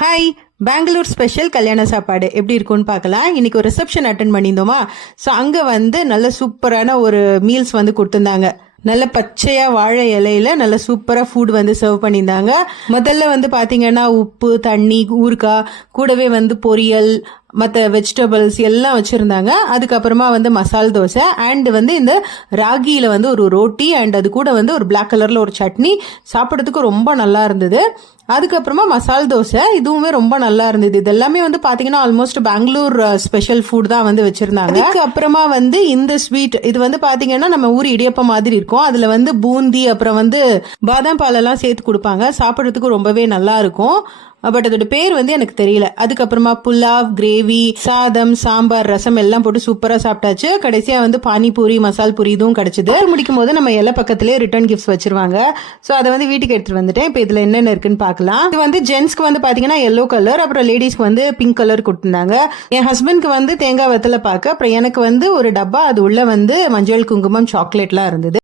Hi, Bangalore special கல்யாண சாப்பாடு எப்படி இருக்கும்னு பார்க்கலாம். இன்னைக்கு ஒரு ரிசப்ஷன் அட்டன் பண்ணியிருந்தோமா, ஸோ அங்கே வந்து நல்ல சூப்பரான ஒரு மீல்ஸ் வந்து கொடுத்துருந்தாங்க. நல்ல பச்சையா வாழை இலையில நல்ல சூப்பரா ஃபுட் வந்து சர்வ் பண்ணியிருந்தாங்க. முதல்ல வந்து பாத்தீங்கன்னா உப்பு, தண்ணி, ஊறுகாய், கூடவே வந்து பொரியல், மற்ற வெஜிடபிள்ஸ் எல்லாம் வச்சுருந்தாங்க. அதுக்கப்புறமா வந்து மசால் தோசை அண்ட் வந்து இந்த ராகியில் வந்து ஒரு ரோட்டி அண்ட் அது கூட வந்து ஒரு பிளாக் கலரில் ஒரு சட்னி சாப்பிட்றதுக்கு ரொம்ப நல்லா இருந்தது. அதுக்கப்புறமா மசால் தோசை இதுவுமே ரொம்ப நல்லா இருந்தது. இது எல்லாமே வந்து பார்த்தீங்கன்னா ஆல்மோஸ்ட் பெங்களூர் ஸ்பெஷல் ஃபுட் தான் வந்து வச்சுருந்தாங்க. அதுக்கப்புறமா வந்து இந்த ஸ்வீட் இது வந்து பார்த்தீங்கன்னா நம்ம ஊர் இடியப்பம் மாதிரி இருக்கும். அதில் வந்து பூந்தி அப்புறம் வந்து பாதாம் பாலெல்லாம் சேர்த்து கொடுப்பாங்க. சாப்பிட்றதுக்கு ரொம்பவே நல்லா இருக்கும். பட் அதோட பேர் வந்து எனக்கு தெரியல. அதுக்கப்புறமா புலாவ், கிரேவி, சாதம், சாம்பார், ரசம் எல்லாம் போட்டு சூப்பரா சாப்பிட்டாச்சு. கடைசியா வந்து பானிபூரி, மசால் பூரி இதுவும் கிடைச்சது. முடிக்கும் போது நம்ம எல்லா பக்கத்திலேயே ரிட்டர்ன் கிஃப்ட்ஸ் வச்சிருவாங்க. ஸோ அதை வந்து வீட்டுக்கு எடுத்துட்டு வந்துட்டேன். இப்போ இதுல என்னென்ன இருக்குன்னு பார்க்கலாம். இது வந்து ஜென்ஸ்க்கு வந்து பாத்தீங்கன்னா எல்லோ கலர், அப்புறம் லேடிஸ்க்கு வந்து பிங்க் கலர் கொடுத்துருந்தாங்க. என் ஹஸ்பண்ட்க்கு வந்து தேங்காய் வெத்தலை பாக்கு, அப்புறம் எனக்கு வந்து ஒரு டப்பா, அது உள்ள வந்து மஞ்சள், குங்குமம், சாக்லேட்லாம் இருந்தது.